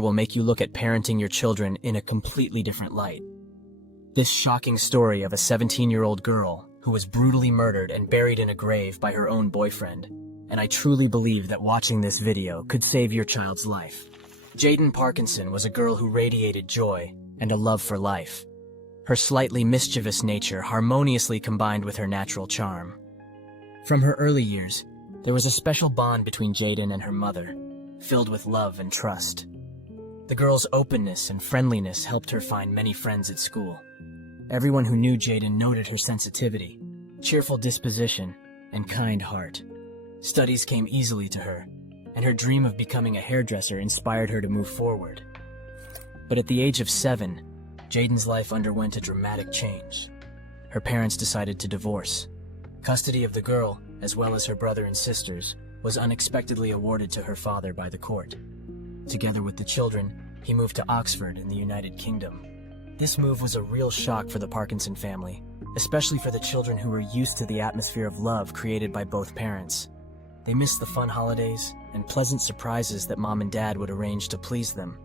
will make you look at parenting your children in a completely different light. This shocking story of a 17-year-old girl who was brutally murdered and buried in a grave by her own boyfriend, and I truly believe that watching this video could save your child's life. Jayden Parkinson was a girl who radiated joy and a love for life. Her slightly mischievous nature harmoniously combined with her natural charm. From her early years, there was a special bond between Jayden and her mother, filled with love and trust. The girl's openness and friendliness helped her find many friends at school. Everyone who knew Jayden noted her sensitivity, cheerful disposition, and kind heart. Studies came easily to her, and her dream of becoming a hairdresser inspired her to move forward. But at the age of 7, Jayden's life underwent a dramatic change. Her parents decided to divorce. Custody of the girl, as well as her brother and sisters, was unexpectedly awarded to her father by the court. Together with the children, he moved to Oxford in the United Kingdom. This move was a real shock for the Parkinson family, especially for the children who were used to the atmosphere of love created by both parents. They missed the fun holidays and pleasant surprises that Mom and Dad would arrange to please them.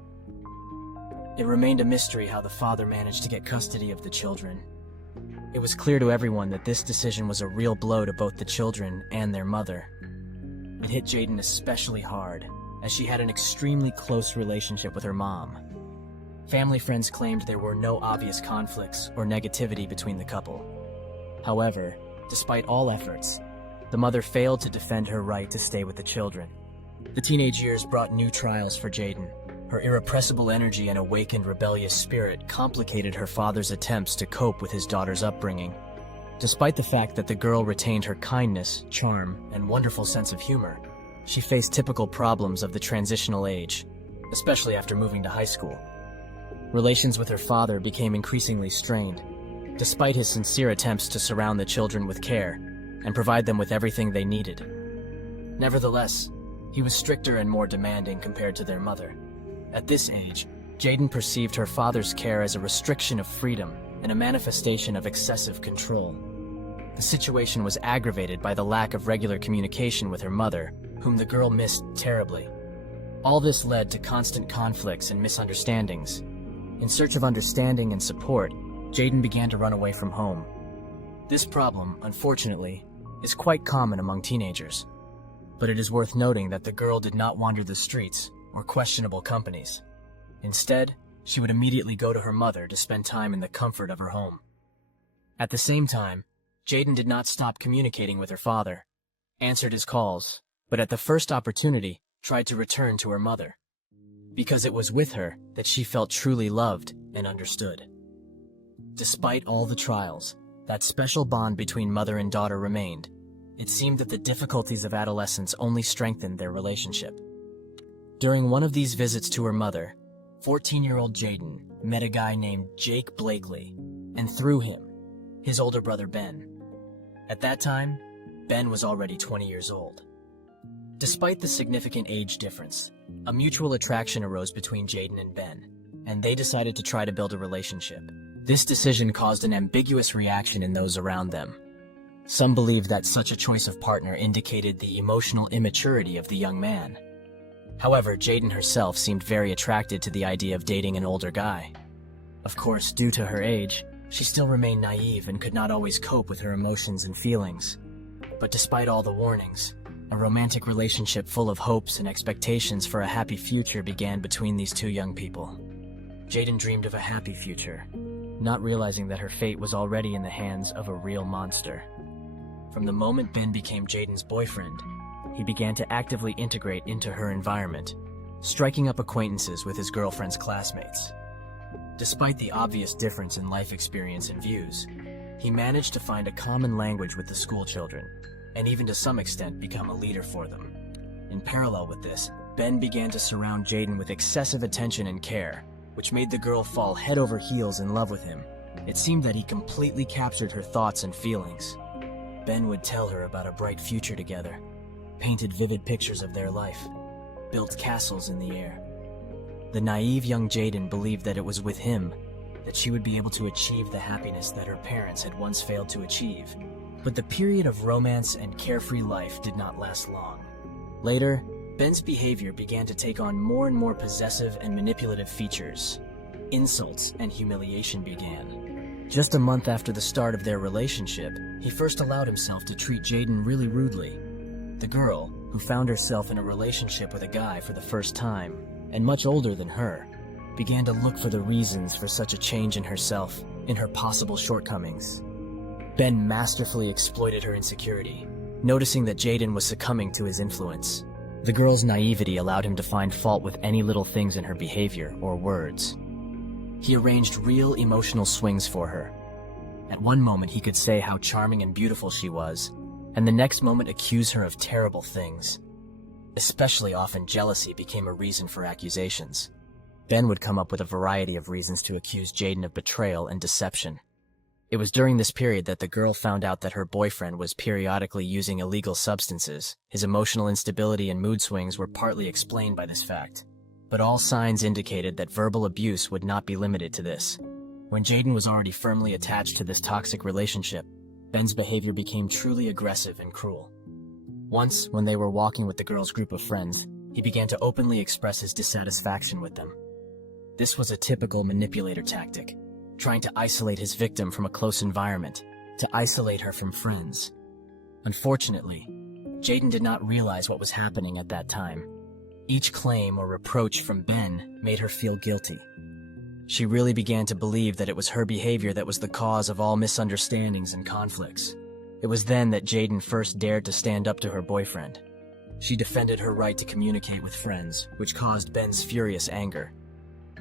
It remained a mystery how the father managed to get custody of the children. It was clear to everyone that this decision was a real blow to both the children and their mother. It hit Jayden especially hard, as she had an extremely close relationship with her mom. Family friends claimed there were no obvious conflicts or negativity between the couple. However, despite all efforts, the mother failed to defend her right to stay with the children. The teenage years brought new trials for Jayden. Her irrepressible energy and awakened rebellious spirit complicated her father's attempts to cope with his daughter's upbringing. Despite the fact that the girl retained her kindness, charm, and wonderful sense of humor, she faced typical problems of the transitional age, especially after moving to high school. Relations with her father became increasingly strained, despite his sincere attempts to surround the children with care and provide them with everything they needed. Nevertheless, he was stricter and more demanding compared to their mother. At this age, Jayden perceived her father's care as a restriction of freedom and a manifestation of excessive control. The situation was aggravated by the lack of regular communication with her mother, whom the girl missed terribly. All this led to constant conflicts and misunderstandings. In search of understanding and support, Jayden began to run away from home. This problem, unfortunately, is quite common among teenagers. But it is worth noting that the girl did not wander the streets or questionable companies. Instead, she would immediately go to her mother to spend time in the comfort of her home. At the same time, Jayden did not stop communicating with her father, answered his calls, but at the first opportunity, tried to return to her mother, because it was with her that she felt truly loved and understood. Despite all the trials, that special bond between mother and daughter remained. It seemed that the difficulties of adolescence only strengthened their relationship. During one of these visits to her mother, 14-year-old Jayden met a guy named Jake Blakeley, and through him, his older brother Ben. At that time, Ben was already 20 years old. Despite the significant age difference, a mutual attraction arose between Jayden and Ben, and they decided to try to build a relationship. This decision caused an ambiguous reaction in those around them. Some believed that such a choice of partner indicated the emotional immaturity of the young man. However, Jayden herself seemed very attracted to the idea of dating an older guy. Of course, due to her age, she still remained naive and could not always cope with her emotions and feelings. But despite all the warnings, a romantic relationship full of hopes and expectations for a happy future began between these two young people. Jayden dreamed of a happy future, not realizing that her fate was already in the hands of a real monster. From the moment Ben became Jayden's boyfriend, he began to actively integrate into her environment, striking up acquaintances with his girlfriend's classmates. Despite the obvious difference in life experience and views, he managed to find a common language with the school children, and even to some extent become a leader for them. In parallel with this, Ben began to surround Jayden with excessive attention and care, which made the girl fall head over heels in love with him. It seemed that he completely captured her thoughts and feelings. Ben would tell her about a bright future together, painted vivid pictures of their life, built castles in the air. The naive young Jayden believed that it was with him that she would be able to achieve the happiness that her parents had once failed to achieve. But the period of romance and carefree life did not last long. Later, Ben's behavior began to take on more and more possessive and manipulative features. Insults and humiliation began. Just a month after the start of their relationship, he first allowed himself to treat Jayden really rudely. The girl, who found herself in a relationship with a guy for the first time, and much older than her, began to look for the reasons for such a change in herself, in her possible shortcomings. Ben masterfully exploited her insecurity, noticing that Jayden was succumbing to his influence. The girl's naivety allowed him to find fault with any little things in her behavior or words. He arranged real emotional swings for her. At one moment he could say how charming and beautiful she was, and the next moment accuse her of terrible things. Especially often jealousy became a reason for accusations. Ben would come up with a variety of reasons to accuse Jayden of betrayal and deception. It was during this period that the girl found out that her boyfriend was periodically using illegal substances. His emotional instability and mood swings were partly explained by this fact. But all signs indicated that verbal abuse would not be limited to this. When Jayden was already firmly attached to this toxic relationship, Ben's behavior became truly aggressive and cruel. Once, when they were walking with the girl's group of friends, he began to openly express his dissatisfaction with them. This was a typical manipulator tactic, trying to isolate his victim from a close environment, to isolate her from friends. Unfortunately, Jayden did not realize what was happening at that time. Each claim or reproach from Ben made her feel guilty. She really began to believe that it was her behavior that was the cause of all misunderstandings and conflicts. It was then that Jayden first dared to stand up to her boyfriend. She defended her right to communicate with friends, which caused Ben's furious anger.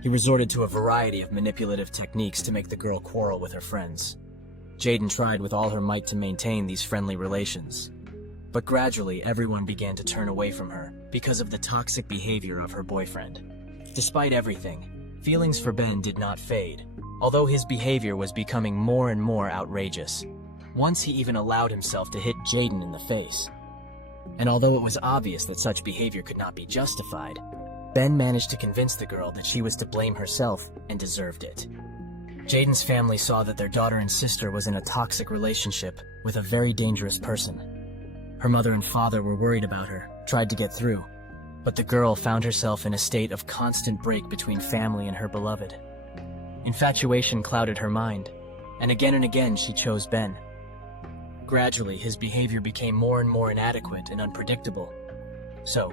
He resorted to a variety of manipulative techniques to make the girl quarrel with her friends. Jayden tried with all her might to maintain these friendly relations. But gradually, everyone began to turn away from her because of the toxic behavior of her boyfriend. Despite everything, feelings for Ben did not fade, although his behavior was becoming more and more outrageous. Once he even allowed himself to hit Jayden in the face. And although it was obvious that such behavior could not be justified, Ben managed to convince the girl that she was to blame herself and deserved it. Jayden's family saw that their daughter and sister was in a toxic relationship with a very dangerous person. Her mother and father were worried about her, tried to get through, but the girl found herself in a state of constant break between family and her beloved. Infatuation clouded her mind, and again she chose Ben. Gradually, his behavior became more and more inadequate and unpredictable. So,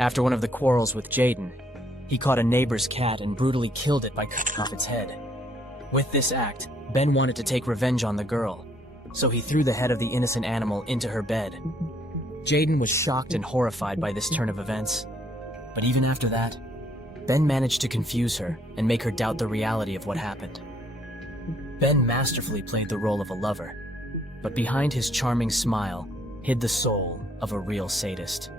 after one of the quarrels with Jayden, he caught a neighbor's cat and brutally killed it by cutting off its head. With this act, Ben wanted to take revenge on the girl, so he threw the head of the innocent animal into her bed. Jayden was shocked and horrified by this turn of events. But even after that, Ben managed to confuse her and make her doubt the reality of what happened. Ben masterfully played the role of a lover, but behind his charming smile hid the soul of a real sadist.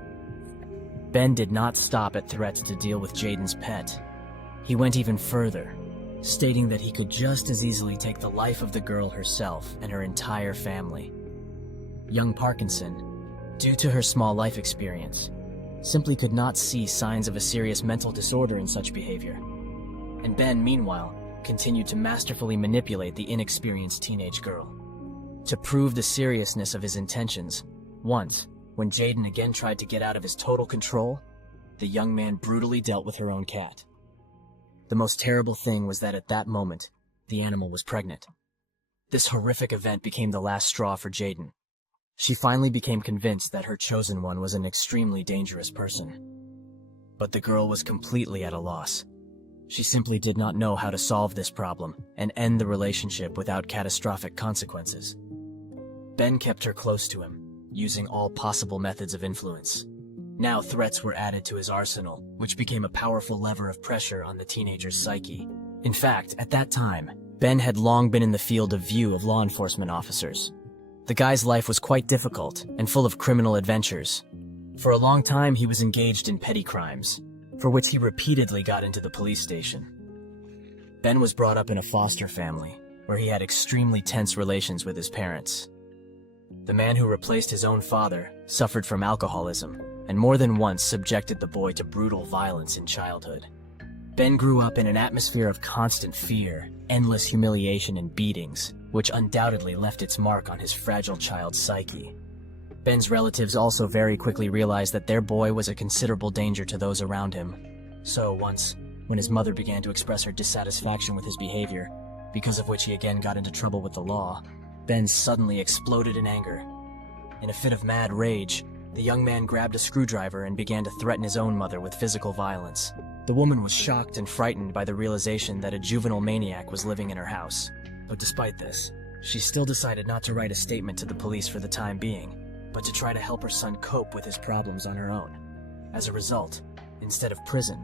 Ben did not stop at threats to deal with Jayden's pet. He went even further, stating that he could just as easily take the life of the girl herself and her entire family. Young Parkinson, due to her small life experience, simply could not see signs of a serious mental disorder in such behavior. And Ben, meanwhile, continued to masterfully manipulate the inexperienced teenage girl. To prove the seriousness of his intentions, once, when Jayden again tried to get out of his total control, the young man brutally dealt with her own cat. The most terrible thing was that at that moment, the animal was pregnant. This horrific event became the last straw for Jayden. She finally became convinced that her chosen one was an extremely dangerous person. But the girl was completely at a loss. She simply did not know how to solve this problem and end the relationship without catastrophic consequences. Ben kept her close to him, using all possible methods of influence. Now threats were added to his arsenal, which became a powerful lever of pressure on the teenager's psyche. In fact, at that time, Ben had long been in the field of view of law enforcement officers. The guy's life was quite difficult and full of criminal adventures. For a long time, he was engaged in petty crimes, for which he repeatedly got into the police station. Ben was brought up in a foster family, where he had extremely tense relations with his parents. The man who replaced his own father suffered from alcoholism, and more than once subjected the boy to brutal violence in childhood. Ben grew up in an atmosphere of constant fear, endless humiliation and beatings, which undoubtedly left its mark on his fragile child's psyche. Ben's relatives also very quickly realized that their boy was a considerable danger to those around him. So once, when his mother began to express her dissatisfaction with his behavior, because of which he again got into trouble with the law, Ben suddenly exploded in anger. In a fit of mad rage, the young man grabbed a screwdriver and began to threaten his own mother with physical violence. The woman was shocked and frightened by the realization that a juvenile maniac was living in her house. But despite this, she still decided not to write a statement to the police for the time being, but to try to help her son cope with his problems on her own. As a result, instead of prison,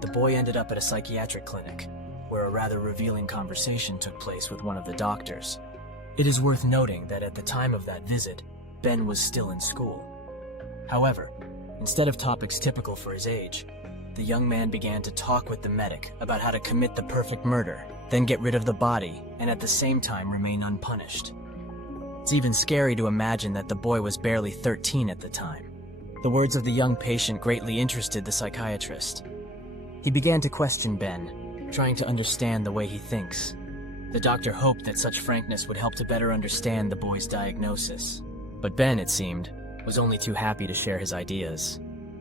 the boy ended up at a psychiatric clinic, where a rather revealing conversation took place with one of the doctors. It is worth noting that at the time of that visit, Ben was still in school. However, instead of topics typical for his age, the young man began to talk with the medic about how to commit the perfect murder, then get rid of the body, and at the same time remain unpunished. It's even scary to imagine that the boy was barely 13 at the time. The words of the young patient greatly interested the psychiatrist. He began to question Ben, trying to understand the way he thinks. The doctor hoped that such frankness would help to better understand the boy's diagnosis. But Ben, it seemed, was only too happy to share his ideas.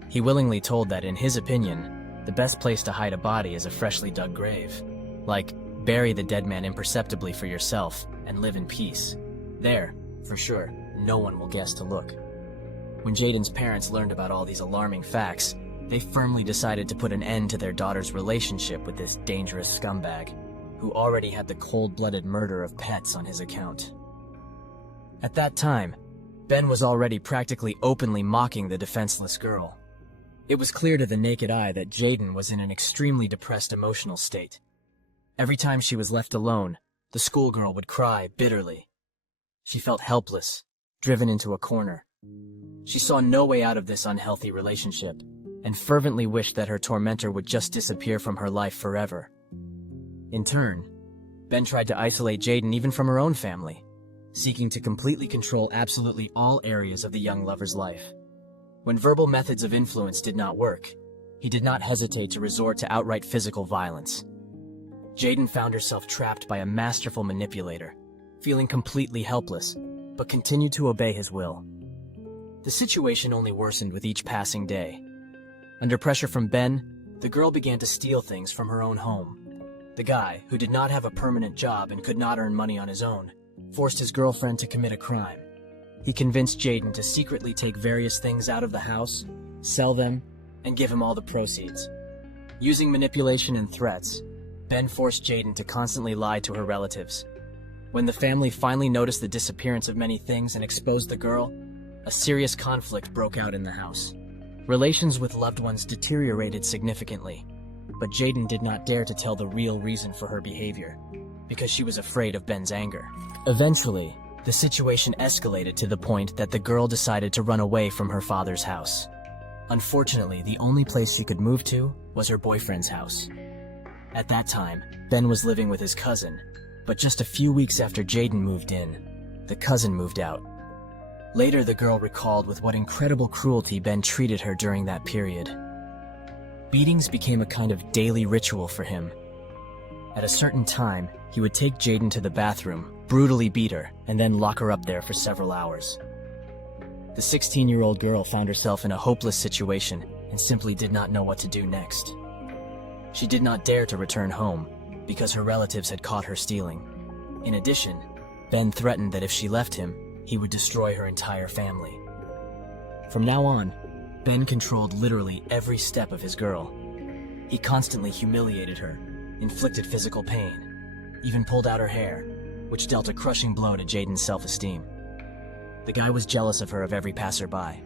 He willingly told that, in his opinion, the best place to hide a body is a freshly dug grave. Like, bury the dead man imperceptibly for yourself and live in peace. There, for sure, no one will guess to look. When Jayden's parents learned about all these alarming facts, they firmly decided to put an end to their daughter's relationship with this dangerous scumbag, who already had the cold-blooded murder of pets on his account. At that time, Ben was already practically openly mocking the defenseless girl. It was clear to the naked eye that Jayden was in an extremely depressed emotional state. Every time she was left alone, the schoolgirl would cry bitterly. She felt helpless, driven into a corner. She saw no way out of this unhealthy relationship, and fervently wished that her tormentor would just disappear from her life forever. In turn, Ben tried to isolate Jayden even from her own family, seeking to completely control absolutely all areas of the young lover's life. When verbal methods of influence did not work, he did not hesitate to resort to outright physical violence. Jayden found herself trapped by a masterful manipulator, feeling completely helpless, but continued to obey his will. The situation only worsened with each passing day. Under pressure from Ben, the girl began to steal things from her own home. The guy, who did not have a permanent job and could not earn money on his own, forced his girlfriend to commit a crime. He convinced Jayden to secretly take various things out of the house, sell them, and give him all the proceeds. Using manipulation and threats, Ben forced Jayden to constantly lie to her relatives. When the family finally noticed the disappearance of many things and exposed the girl, a serious conflict broke out in the house. Relations with loved ones deteriorated significantly, but Jayden did not dare to tell the real reason for her behavior, because she was afraid of Ben's anger. Eventually, the situation escalated to the point that the girl decided to run away from her father's house. Unfortunately, the only place she could move to was her boyfriend's house. At that time, Ben was living with his cousin, but just a few weeks after Jayden moved in, the cousin moved out. Later, the girl recalled with what incredible cruelty Ben treated her during that period. Beatings became a kind of daily ritual for him. At a certain time, he would take Jayden to the bathroom, brutally beat her, and then lock her up there for several hours. The 16-year-old girl found herself in a hopeless situation and simply did not know what to do next. She did not dare to return home because her relatives had caught her stealing. In addition, Ben threatened that if she left him, he would destroy her entire family. From now on, Ben controlled literally every step of his girl. He constantly humiliated her, inflicted physical pain, even pulled out her hair, which dealt a crushing blow to Jayden's self-esteem. The guy was jealous of her of every passerby,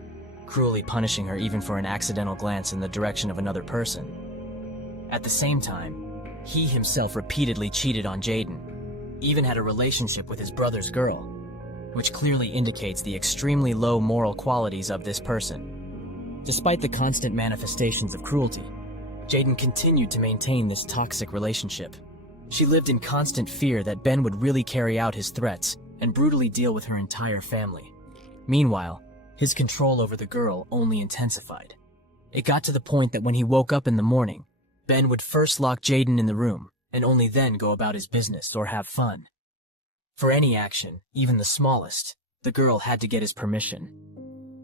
cruelly punishing her even for an accidental glance in the direction of another person. At the same time, he himself repeatedly cheated on Jayden, even had a relationship with his brother's girl, which clearly indicates the extremely low moral qualities of this person. Despite the constant manifestations of cruelty, Jayden continued to maintain this toxic relationship. She lived in constant fear that Ben would really carry out his threats and brutally deal with her entire family. Meanwhile, his control over the girl only intensified. It got to the point that when he woke up in the morning, Ben would first lock Jayden in the room and only then go about his business or have fun. For any action, even the smallest, the girl had to get his permission.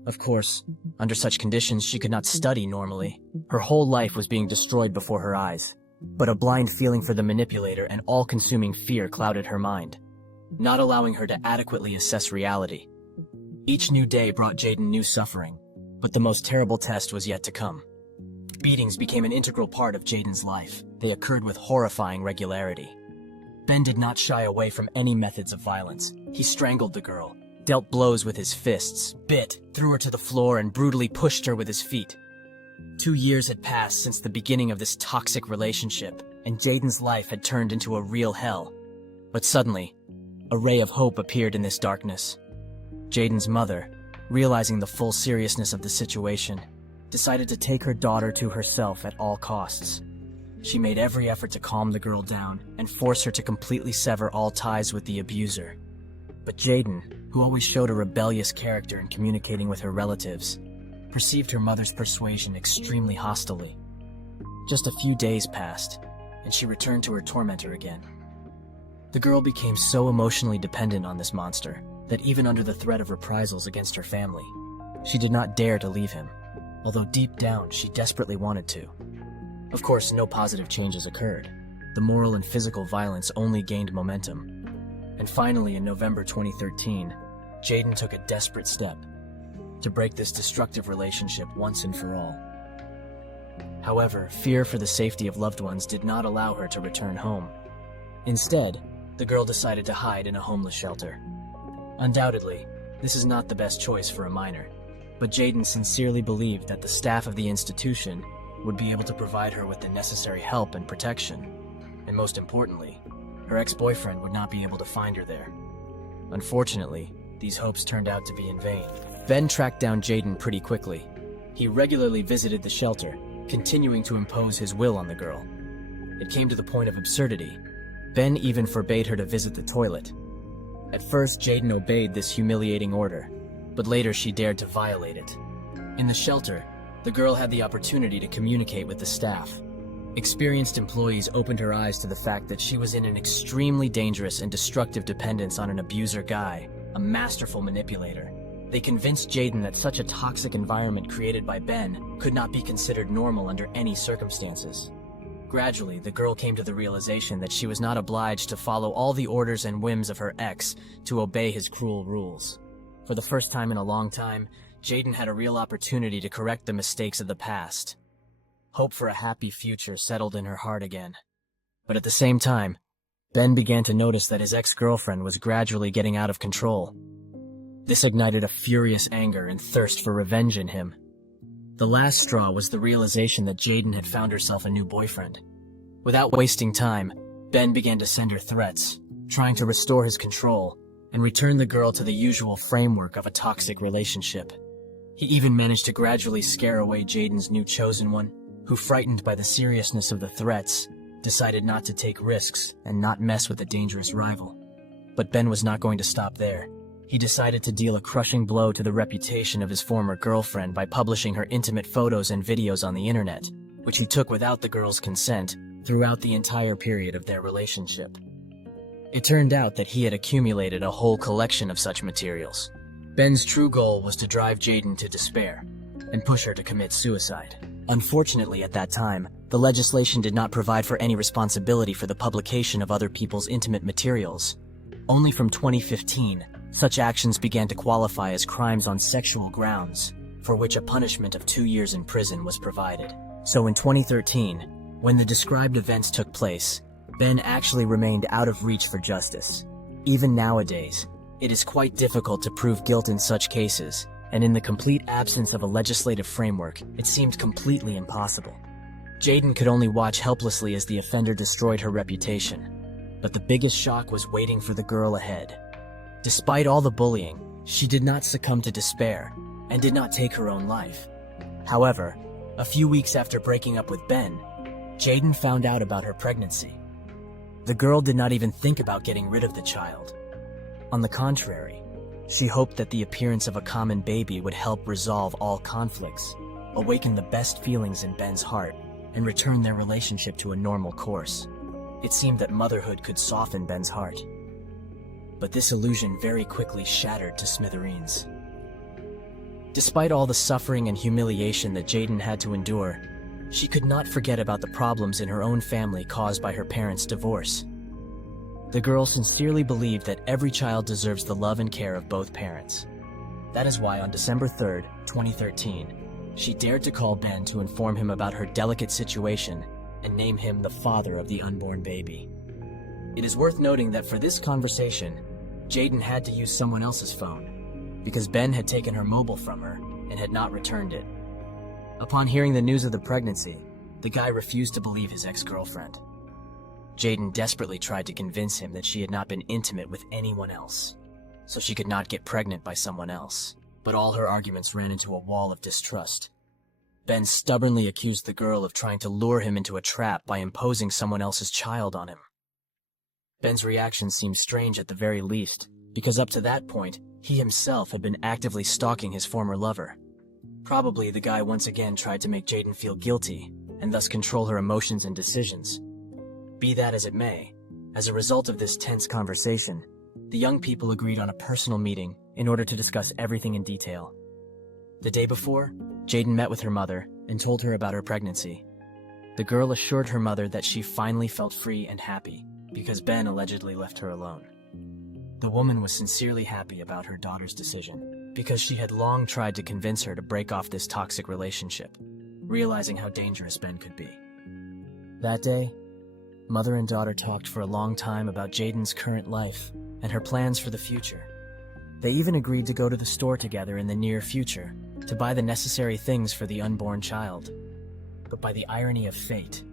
Of course, under such conditions, she could not study normally. Her whole life was being destroyed before her eyes. But a blind feeling for the manipulator and all-consuming fear clouded her mind, not allowing her to adequately assess reality. Each new day brought Jayden new suffering, but the most terrible test was yet to come. Beatings became an integral part of Jayden's life. They occurred with horrifying regularity. Ben did not shy away from any methods of violence. He strangled the girl, dealt blows with his fists, bit, threw her to the floor, and brutally pushed her with his feet. 2 years had passed since the beginning of this toxic relationship, and Jayden's life had turned into a real hell. But suddenly, a ray of hope appeared in this darkness. Jayden's mother, realizing the full seriousness of the situation, decided to take her daughter to herself at all costs. She made every effort to calm the girl down and force her to completely sever all ties with the abuser. But Jayden, who always showed a rebellious character in communicating with her relatives, perceived her mother's persuasion extremely hostilely. Just a few days passed, and she returned to her tormentor again. The girl became so emotionally dependent on this monster that even under the threat of reprisals against her family, she did not dare to leave him, although deep down she desperately wanted to. Of course, no positive changes occurred. The moral and physical violence only gained momentum. And finally, in November 2013, Jayden took a desperate step to break this destructive relationship once and for all. However, fear for the safety of loved ones did not allow her to return home. Instead, the girl decided to hide in a homeless shelter. Undoubtedly, this is not the best choice for a minor, but Jayden sincerely believed that the staff of the institution would be able to provide her with the necessary help and protection. And most importantly, her ex-boyfriend would not be able to find her there. Unfortunately, these hopes turned out to be in vain. Ben tracked down Jayden pretty quickly. He regularly visited the shelter, continuing to impose his will on the girl. It came to the point of absurdity. Ben even forbade her to visit the toilet. At first, Jayden obeyed this humiliating order, but later she dared to violate it. In the shelter, the girl had the opportunity to communicate with the staff. Experienced employees opened her eyes to the fact that she was in an extremely dangerous and destructive dependence on an abuser guy, a masterful manipulator. They convinced Jayden that such a toxic environment created by Ben could not be considered normal under any circumstances. Gradually, the girl came to the realization that she was not obliged to follow all the orders and whims of her ex to obey his cruel rules. For the first time in a long time, Jayden had a real opportunity to correct the mistakes of the past. Hope for a happy future settled in her heart again. But at the same time, Ben began to notice that his ex-girlfriend was gradually getting out of control. This ignited a furious anger and thirst for revenge in him. The last straw was the realization that Jayden had found herself a new boyfriend. Without wasting time, Ben began to send her threats, trying to restore his control and return the girl to the usual framework of a toxic relationship. He even managed to gradually scare away Jayden's new chosen one, who, frightened by the seriousness of the threats, decided not to take risks and not mess with a dangerous rival. But Ben was not going to stop there. He decided to deal a crushing blow to the reputation of his former girlfriend by publishing her intimate photos and videos on the internet, which he took without the girl's consent throughout the entire period of their relationship. It turned out that he had accumulated a whole collection of such materials. Ben's true goal was to drive Jayden to despair and push her to commit suicide. Unfortunately, at that time, the legislation did not provide for any responsibility for the publication of other people's intimate materials. Only from 2015, such actions began to qualify as crimes on sexual grounds, for which a punishment of 2 years in prison was provided. So in 2013, when the described events took place, Ben actually remained out of reach for justice. Even nowadays, it is quite difficult to prove guilt in such cases, and in the complete absence of a legislative framework, it seemed completely impossible. Jayden could only watch helplessly as the offender destroyed her reputation. But the biggest shock was waiting for the girl ahead. Despite all the bullying, she did not succumb to despair and did not take her own life. However, a few weeks after breaking up with Ben, Jayden found out about her pregnancy. The girl did not even think about getting rid of the child. On the contrary, she hoped that the appearance of a common baby would help resolve all conflicts, awaken the best feelings in Ben's heart, and return their relationship to a normal course. It seemed that motherhood could soften Ben's heart. But this illusion very quickly shattered to smithereens. Despite all the suffering and humiliation that Jayden had to endure, she could not forget about the problems in her own family caused by her parents' divorce. The girl sincerely believed that every child deserves the love and care of both parents. That is why on December 3rd, 2013, she dared to call Ben to inform him about her delicate situation and name him the father of the unborn baby. It is worth noting that for this conversation, Jayden had to use someone else's phone, because Ben had taken her mobile from her and had not returned it. Upon hearing the news of the pregnancy, the guy refused to believe his ex-girlfriend. Jayden desperately tried to convince him that she had not been intimate with anyone else, so she could not get pregnant by someone else. But all her arguments ran into a wall of distrust. Ben stubbornly accused the girl of trying to lure him into a trap by imposing someone else's child on him. Ben's reaction seemed strange at the very least, because up to that point, he himself had been actively stalking his former lover. Probably the guy once again tried to make Jayden feel guilty, and thus control her emotions and decisions. Be that as it may, as a result of this tense conversation, the young people agreed on a personal meeting in order to discuss everything in detail. The day before, Jayden met with her mother and told her about her pregnancy. The girl assured her mother that she finally felt free and happy, because Ben allegedly left her alone. The woman was sincerely happy about her daughter's decision, because she had long tried to convince her to break off this toxic relationship, realizing how dangerous Ben could be. That day, mother and daughter talked for a long time about Jayden's current life and her plans for the future. They even agreed to go to the store together in the near future to buy the necessary things for the unborn child. But by the irony of fate,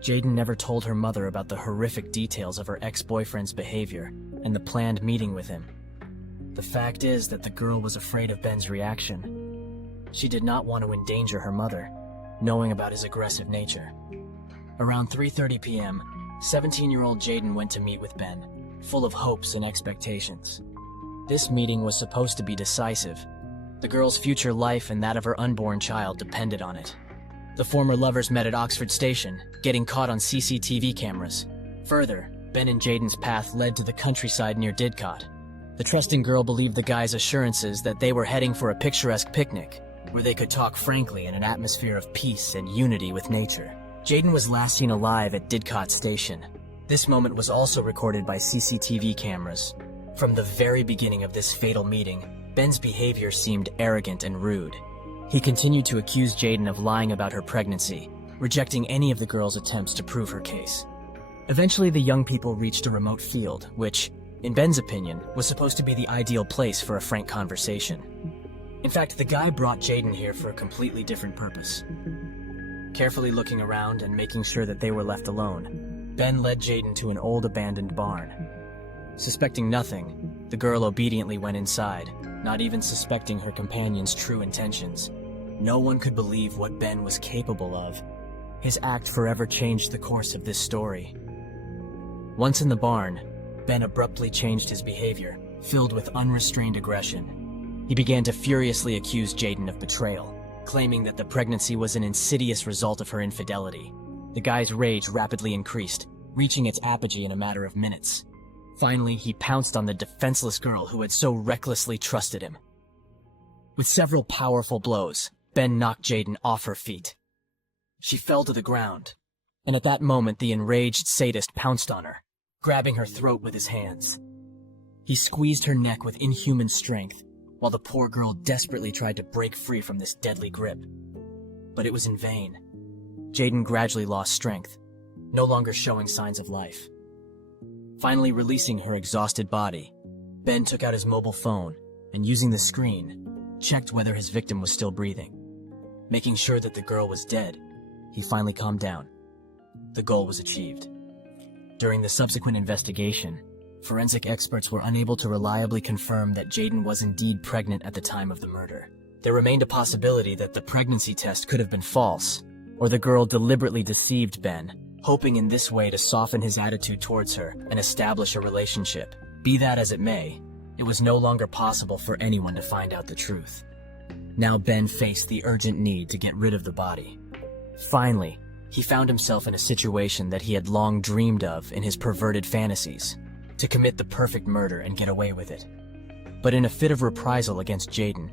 Jayden never told her mother about the horrific details of her ex-boyfriend's behavior and the planned meeting with him. The fact is that the girl was afraid of Ben's reaction. She did not want to endanger her mother, knowing about his aggressive nature. Around 3:30 p.m., 17-year-old Jayden went to meet with Ben, full of hopes and expectations. This meeting was supposed to be decisive. The girl's future life and that of her unborn child depended on it. The former lovers met at Oxford Station, getting caught on CCTV cameras. Further, Ben and Jayden's path led to the countryside near Didcot. The trusting girl believed the guy's assurances that they were heading for a picturesque picnic, where they could talk frankly in an atmosphere of peace and unity with nature. Jayden was last seen alive at Didcot Station. This moment was also recorded by CCTV cameras. From the very beginning of this fatal meeting, Ben's behavior seemed arrogant and rude. He continued to accuse Jayden of lying about her pregnancy, rejecting any of the girl's attempts to prove her case. Eventually, the young people reached a remote field, which, in Ben's opinion, was supposed to be the ideal place for a frank conversation. In fact, the guy brought Jayden here for a completely different purpose. Carefully looking around and making sure that they were left alone, Ben led Jayden to an old abandoned barn. Suspecting nothing, the girl obediently went inside, not even suspecting her companion's true intentions. No one could believe what Ben was capable of. His act forever changed the course of this story. Once in the barn, Ben abruptly changed his behavior, filled with unrestrained aggression. He began to furiously accuse Jayden of betrayal, claiming that the pregnancy was an insidious result of her infidelity. The guy's rage rapidly increased, reaching its apogee in a matter of minutes. Finally, he pounced on the defenseless girl who had so recklessly trusted him. With several powerful blows, Ben knocked Jayden off her feet. She fell to the ground, and at that moment the enraged sadist pounced on her, grabbing her throat with his hands. He squeezed her neck with inhuman strength, while the poor girl desperately tried to break free from this deadly grip. But it was in vain. Jayden gradually lost strength, no longer showing signs of life. Finally releasing her exhausted body, Ben took out his mobile phone and, using the screen, checked whether his victim was still breathing. Making sure that the girl was dead, he finally calmed down. The goal was achieved. During the subsequent investigation, forensic experts were unable to reliably confirm that Jayden was indeed pregnant at the time of the murder. There remained a possibility that the pregnancy test could have been false, or the girl deliberately deceived Ben, hoping in this way to soften his attitude towards her and establish a relationship. Be that as it may, it was no longer possible for anyone to find out the truth. Now Ben faced the urgent need to get rid of the body. Finally, he found himself in a situation that he had long dreamed of in his perverted fantasies, to commit the perfect murder and get away with it. But in a fit of reprisal against Jayden,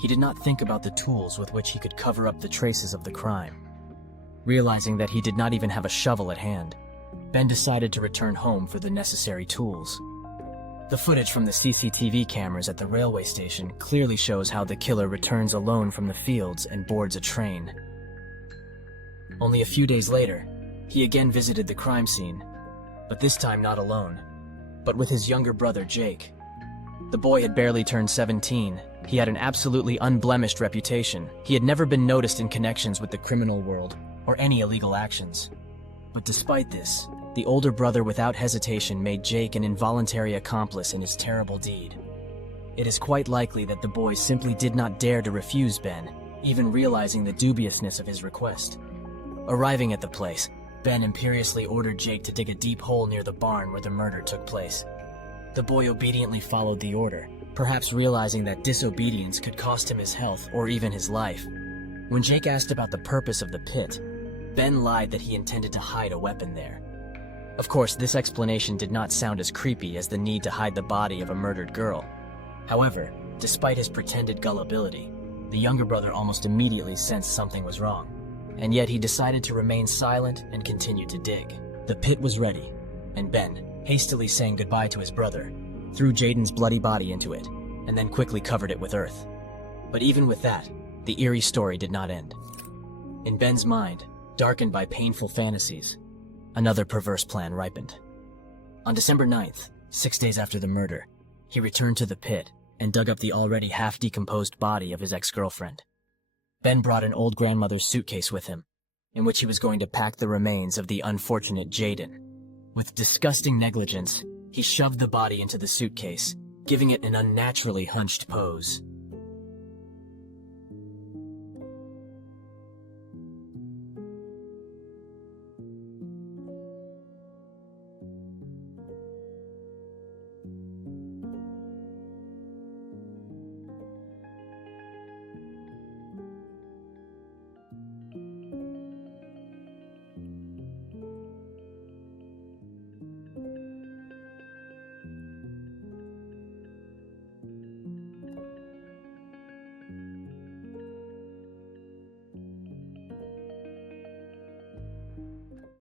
he did not think about the tools with which he could cover up the traces of the crime. Realizing that he did not even have a shovel at hand, Ben decided to return home for the necessary tools. The footage from the CCTV cameras at the railway station clearly shows how the killer returns alone from the fields and boards a train. Only a few days later, he again visited the crime scene, but this time not alone, but with his younger brother Jake. The boy had barely turned 17. He had an absolutely unblemished reputation. He had never been noticed in connections with the criminal world or any illegal actions. But despite this, the older brother without hesitation made Jake an involuntary accomplice in his terrible deed. It is quite likely that the boy simply did not dare to refuse Ben, even realizing the dubiousness of his request. Arriving at the place, Ben imperiously ordered Jake to dig a deep hole near the barn where the murder took place. The boy obediently followed the order, perhaps realizing that disobedience could cost him his health or even his life. When Jake asked about the purpose of the pit, Ben lied that he intended to hide a weapon there. Of course, this explanation did not sound as creepy as the need to hide the body of a murdered girl. However, despite his pretended gullibility, the younger brother almost immediately sensed something was wrong, and yet he decided to remain silent and continue to dig. The pit was ready, and Ben, hastily saying goodbye to his brother, threw Jayden's bloody body into it, and then quickly covered it with earth. But even with that, the eerie story did not end. In Ben's mind, darkened by painful fantasies, another perverse plan ripened. On December 9th, 6 days after the murder, he returned to the pit and dug up the already half-decomposed body of his ex-girlfriend. Ben brought an old grandmother's suitcase with him, in which he was going to pack the remains of the unfortunate Jayden. With disgusting negligence, he shoved the body into the suitcase, giving it an unnaturally hunched pose.